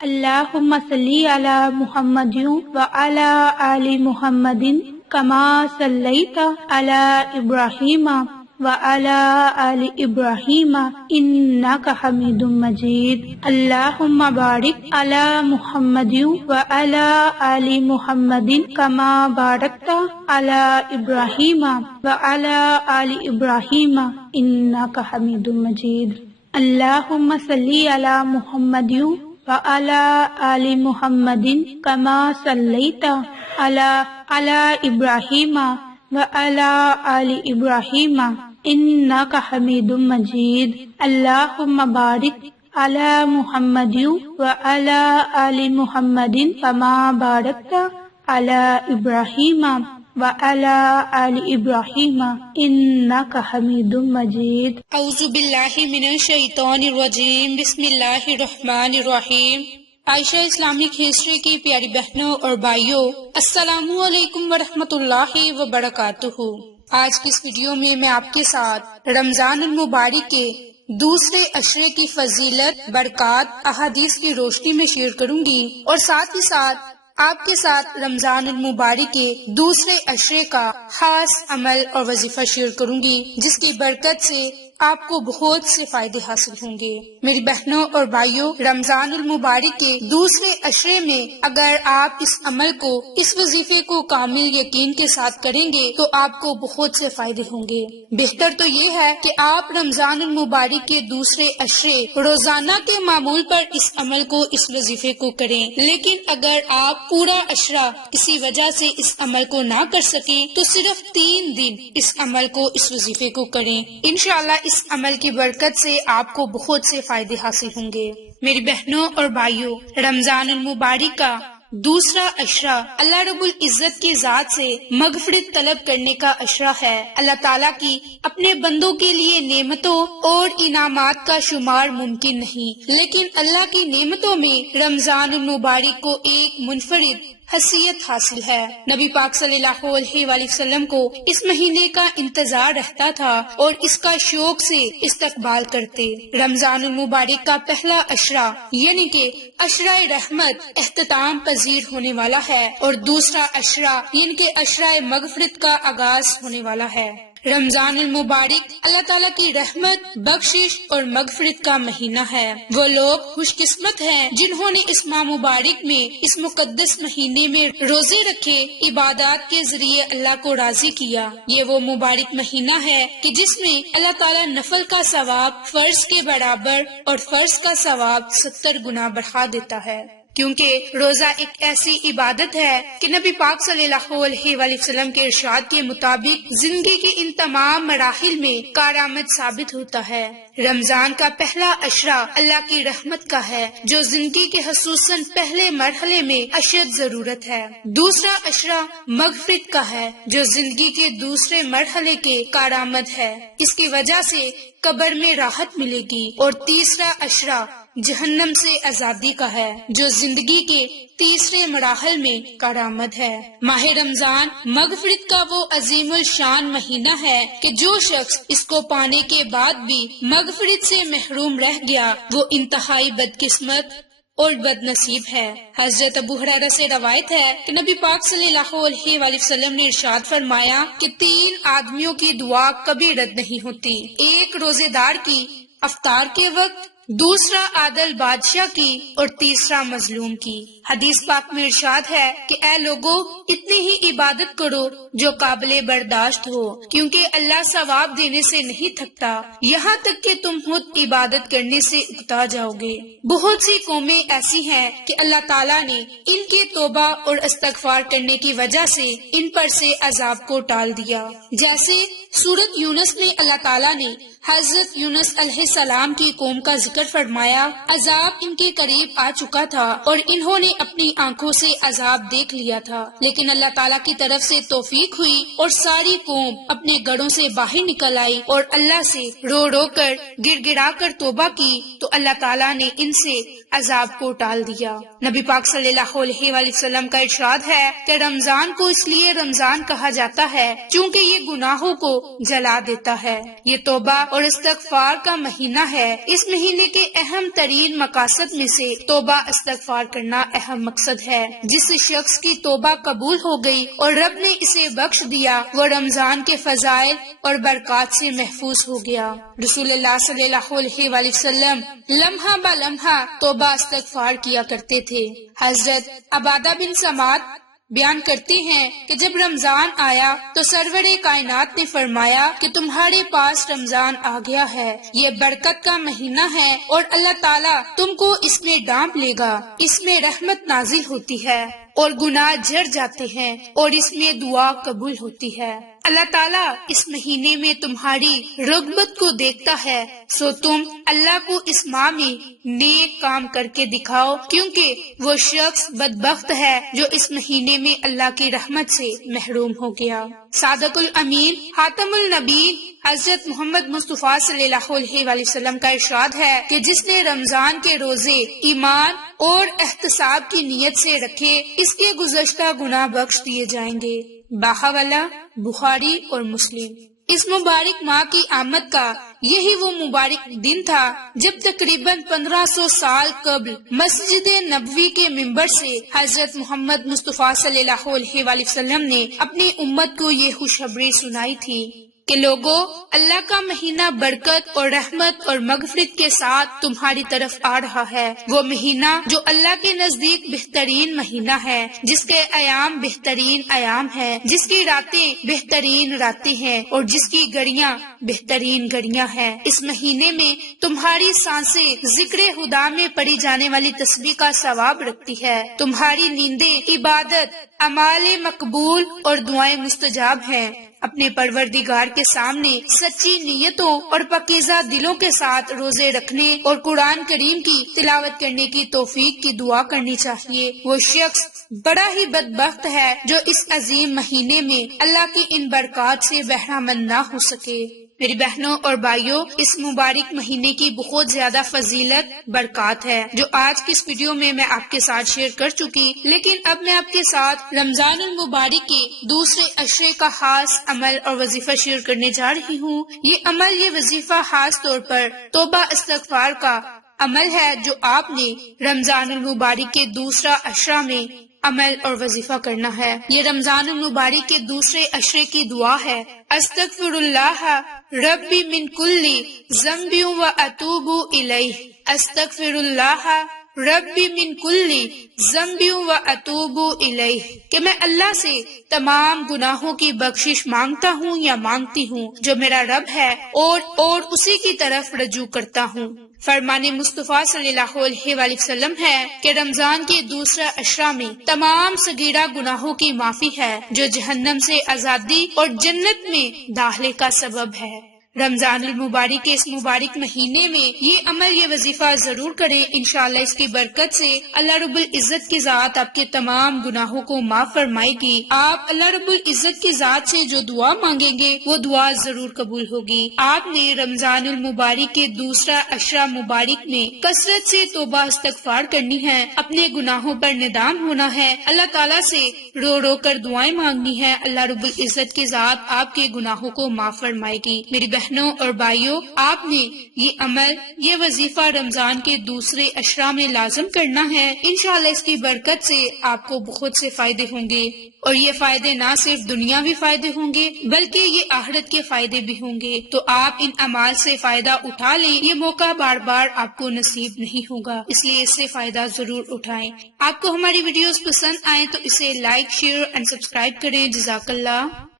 اللہم صلی علی محمد وعلی آل محمد کما صلیت علی ابراہیم وعلی آل ابراہیم انک حمید مجید۔ اللہم بارک علی محمد وعلی آل محمد کما بارکت علی ابراہیم وعلی آل ابراہیم انک حمید مجید۔ اللہم صلی علی محمد وعلی آل محمد کما صلیت علی ابراہیم وعلی آل ابراہیم انک حمید مجید۔ اللہم بارک علی محمد وعلی آل محمد کما بارکت علی ابراہیم وعلی آل ابراہیم انک حمید مجید۔ اعوذ باللہ من الشیطان الرجیم، بسم اللہ الرحمن الرحیم۔ عائشہ اسلامک ہسٹری کی پیاری بہنوں اور بھائیوں، السلام علیکم ورحمۃ اللہ وبرکاتہ۔ آج کی اس ویڈیو میں آپ کے ساتھ رمضان المبارک کے دوسرے عشرے کی فضیلت، برکات، احادیث کی روشنی میں شیئر کروں گی، اور ساتھ ہی ساتھ آپ کے ساتھ رمضان المبارک کے دوسرے عشرے کا خاص عمل اور وظیفہ شیئر کروں گی، جس کی برکت سے آپ کو بہت سے فائدے حاصل ہوں گے۔ میری بہنوں اور بھائیوں، رمضان المبارک کے دوسرے عشرے میں اگر آپ اس عمل کو، اس وظیفے کو کامل یقین کے ساتھ کریں گے تو آپ کو بہت سے فائدے ہوں گے۔ بہتر تو یہ ہے کہ آپ رمضان المبارک کے دوسرے عشرے روزانہ کے معمول پر اس عمل کو، اس وظیفے کو کریں، لیکن اگر آپ پورا عشرہ کسی وجہ سے اس عمل کو نہ کر سکیں تو صرف 3 دن اس عمل کو، اس وظیفے کو کریں۔ انشاءاللہ اس عمل کی برکت سے آپ کو بہت سے فائدے حاصل ہوں گے۔ میری بہنوں اور بھائیوں، رمضان المبارک کا دوسرا عشرہ اللہ رب العزت کی ذات سے مغفرت طلب کرنے کا عشرہ ہے۔ اللہ تعالیٰ کی اپنے بندوں کے لیے نعمتوں اور انعامات کا شمار ممکن نہیں، لیکن اللہ کی نعمتوں میں رمضان المبارک کو ایک منفرد حیثیت حاصل ہے۔ نبی پاک صلی اللہ علیہ وآلہ وسلم کو اس مہینے کا انتظار رہتا تھا اور اس کا شوق سے استقبال کرتے۔ رمضان المبارک کا پہلا عشرہ یعنی کہ عشرہ رحمت اختتام پذیر ہونے والا ہے، اور دوسرا عشرہ یعنی کہ عشرہ مغفرت کا آغاز ہونے والا ہے۔ رمضان المبارک اللہ تعالیٰ کی رحمت، بخشش اور مغفرت کا مہینہ ہے۔ وہ لوگ خوش قسمت ہیں جنہوں نے اس ماہ مبارک میں، اس مقدس مہینے میں روزے رکھے، عبادات کے ذریعے اللہ کو راضی کیا۔ یہ وہ مبارک مہینہ ہے کہ جس میں اللہ تعالیٰ نفل کا ثواب فرض کے برابر اور فرض کا ثواب 70 گنا بڑھا دیتا ہے، کیونکہ روزہ ایک ایسی عبادت ہے کہ نبی پاک صلی اللہ علیہ وآلہ وسلم کے ارشاد کے مطابق زندگی کے ان تمام مراحل میں کارآمد ثابت ہوتا ہے۔ رمضان کا پہلا عشرہ اللہ کی رحمت کا ہے، جو زندگی کے خصوصاً پہلے مرحلے میں اشد ضرورت ہے۔ دوسرا عشرہ مغفرت کا ہے، جو زندگی کے دوسرے مرحلے کے کارآمد ہے، اس کی وجہ سے قبر میں راحت ملے گی۔ اور تیسرا عشرہ جہنم سے آزادی کا ہے، جو زندگی کے تیسرے مراحل میں کارآمد ہے۔ ماہ رمضان مغفرت کا وہ عظیم الشان مہینہ ہے کہ جو شخص اس کو پانے کے بعد بھی مغفرت سے محروم رہ گیا، وہ انتہائی بدقسمت اور بد نصیب ہے۔ حضرت ابو ہریرہ سے روایت ہے کہ نبی پاک صلی اللہ علیہ وآلہ وسلم نے ارشاد فرمایا کہ 3 آدمیوں کی دعا کبھی رد نہیں ہوتی، ایک روزے دار کی افطار کے وقت، دوسرا عادل بادشاہ کی، اور تیسرا مظلوم کی۔ حدیث پاک میں ارشاد ہے کہ اے لوگو، اتنی ہی عبادت کرو جو قابل برداشت ہو، کیونکہ اللہ ثواب دینے سے نہیں تھکتا یہاں تک کہ تم خود عبادت کرنے سے اکتا جاؤ گے۔ بہت سی قومیں ایسی ہیں کہ اللہ تعالیٰ نے ان کے توبہ اور استغفار کرنے کی وجہ سے ان پر سے عذاب کو ٹال دیا، جیسے سورۃ یونس میں اللہ تعالیٰ نے حضرت یونس علیہ السلام کی قوم کا ذکر فرمایا۔ عذاب ان کے قریب آ چکا تھا اور انہوں نے اپنی آنکھوں سے عذاب دیکھ لیا تھا، لیکن اللہ تعالیٰ کی طرف سے توفیق ہوئی اور ساری قوم اپنے گڑھوں سے باہر نکل آئی اور اللہ سے رو رو کر، گر گرا کر توبہ کی، تو اللہ تعالیٰ نے ان سے عذاب کو ٹال دیا۔ نبی پاک صلی اللہ علیہ وآلہ وسلم کا ارشاد ہے کہ رمضان کو اس لیے رمضان کہا جاتا ہے چونکہ یہ گناہوں کو جلا دیتا ہے۔ یہ توبہ اور استغفار کا مہینہ ہے۔ اس مہینے کے اہم ترین مقاصد میں سے توبہ استغفار کرنا اہم مقصد ہے۔ جس شخص کی توبہ قبول ہو گئی اور رب نے اسے بخش دیا، وہ رمضان کے فضائل اور برکات سے محفوظ ہو گیا۔ رسول اللہ صلی اللہ علیہ وآلہ وسلم لمحہ با لمحہ توبہ استغفار کیا کرتے تھے۔ حضرت عبادہ بن سماد بیان کرتے ہیں کہ جب رمضان آیا تو سرور کائنات نے فرمایا کہ تمہارے پاس رمضان آ گیا ہے، یہ برکت کا مہینہ ہے اور اللہ تعالیٰ تم کو اس میں ڈانپ لے گا، اس میں رحمت نازل ہوتی ہے اور گناہ جھڑ جاتے ہیں اور اس میں دعا قبول ہوتی ہے۔ اللہ تعالیٰ اس مہینے میں تمہاری رغبت کو دیکھتا ہے، سو تم اللہ کو اس ماہ میں نیک کام کر کے دکھاؤ، کیونکہ وہ شخص بدبخت ہے جو اس مہینے میں اللہ کی رحمت سے محروم ہو گیا۔ صادق الامین خاتم النبی حضرت محمد مصطفیٰ صلی اللہ علیہ وآلہ وسلم کا ارشاد ہے کہ جس نے رمضان کے روزے ایمان اور احتساب کی نیت سے رکھے، اس کے گزشتہ گناہ بخش دیے جائیں گے۔ باحوالہ بخاری اور مسلم۔ اس مبارک ماہ کی آمد کا یہی وہ مبارک دن تھا جب تقریباً 1500 سال قبل مسجد نبوی کے ممبر سے حضرت محمد مصطفیٰ صلی اللہ علیہ وآلہ وسلم نے اپنی امت کو یہ خوشخبری سنائی تھی کہ لوگو، اللہ کا مہینہ برکت اور رحمت اور مغفرت کے ساتھ تمہاری طرف آ رہا ہے۔ وہ مہینہ جو اللہ کے نزدیک بہترین مہینہ ہے، جس کے ایام بہترین ایام ہے، جس کی راتیں بہترین راتیں ہیں اور جس کی گھڑیاں بہترین گھڑیاں ہیں۔ اس مہینے میں تمہاری سانسیں ذکر خدا میں پڑھی جانے والی تسبیح کا ثواب رکھتی ہے، تمہاری نیندیں عبادت، اعمال مقبول اور دعائیں مستجاب ہیں۔ اپنے پروردگار کے سامنے سچی نیتوں اور پاکیزہ دلوں کے ساتھ روزے رکھنے اور قرآن کریم کی تلاوت کرنے کی توفیق کی دعا کرنی چاہیے۔ وہ شخص بڑا ہی بدبخت ہے جو اس عظیم مہینے میں اللہ کی ان برکات سے بہرامند نہ ہو سکے۔ میری بہنوں اور بھائیوں، اس مبارک مہینے کی بہت زیادہ فضیلت برکات ہے جو آج کی اس ویڈیو میں آپ کے ساتھ شیئر کر چکی، لیکن اب میں آپ کے ساتھ رمضان المبارک کے دوسرے عشرے کا خاص عمل اور وظیفہ شیئر کرنے جا رہی ہوں۔ یہ عمل، یہ وظیفہ خاص طور پر توبہ استغفار کا عمل ہے جو آپ نے رمضان المبارک کے دوسرا عشرہ میں عمل اور وظیفہ کرنا ہے۔ یہ رمضان المبارک کے دوسرے عشرے کی دعا ہے۔ استغفر اللہ ربی من کل ذنب و اتوب الیہ۔ استغفر اللہ ربی من کل ذنب و اتوب الیہ، کہ میں اللہ سے تمام گناہوں کی بخشش مانگتا ہوں یا مانگتی ہوں جو میرا رب ہے اور اسی کی طرف رجوع کرتا ہوں۔ فرمان مصطفیٰ صلی اللہ علیہ وآلہ وسلم ہے کہ رمضان کے دوسرا عشرہ میں تمام صغیرہ گناہوں کی معافی ہے جو جہنم سے آزادی اور جنت میں داخلے کا سبب ہے۔ رمضان المبارک کے اس مبارک مہینے میں یہ عمل، یہ وظیفہ ضرور کریں، انشاءاللہ اس کی برکت سے اللہ رب العزت کی ذات آپ کے تمام گناہوں کو معاف فرمائے گی۔ آپ اللہ رب العزت کی ذات سے جو دعا مانگیں گے وہ دعا ضرور قبول ہوگی۔ آپ نے رمضان المبارک کے دوسرا عشرہ مبارک میں کثرت سے توبہ استغفار کرنی ہے، اپنے گناہوں پر ندام ہونا ہے، اللہ تعالیٰ سے رو رو کر دعائیں مانگنی ہے۔ اللہ رب العزت کی ذات آپ کے گناہوں کو معاف فرمائے گی۔ میری بہنوں اور بھائیوں، آپ نے یہ عمل، یہ وظیفہ رمضان کے دوسرے عشرہ میں لازم کرنا ہے۔ انشاءاللہ اس کی برکت سے آپ کو بہت سے فائدے ہوں گے، اور یہ فائدے نہ صرف دنیاوی فائدے ہوں گے بلکہ یہ آخرت کے فائدے بھی ہوں گے۔ تو آپ ان اعمال سے فائدہ اٹھا لیں، یہ موقع بار بار آپ کو نصیب نہیں ہوگا، اس لیے اس سے فائدہ ضرور اٹھائیں۔ آپ کو ہماری ویڈیوز پسند آئیں تو اسے لائک، شیئر اور سبسکرائب کریں۔ جزاک اللہ۔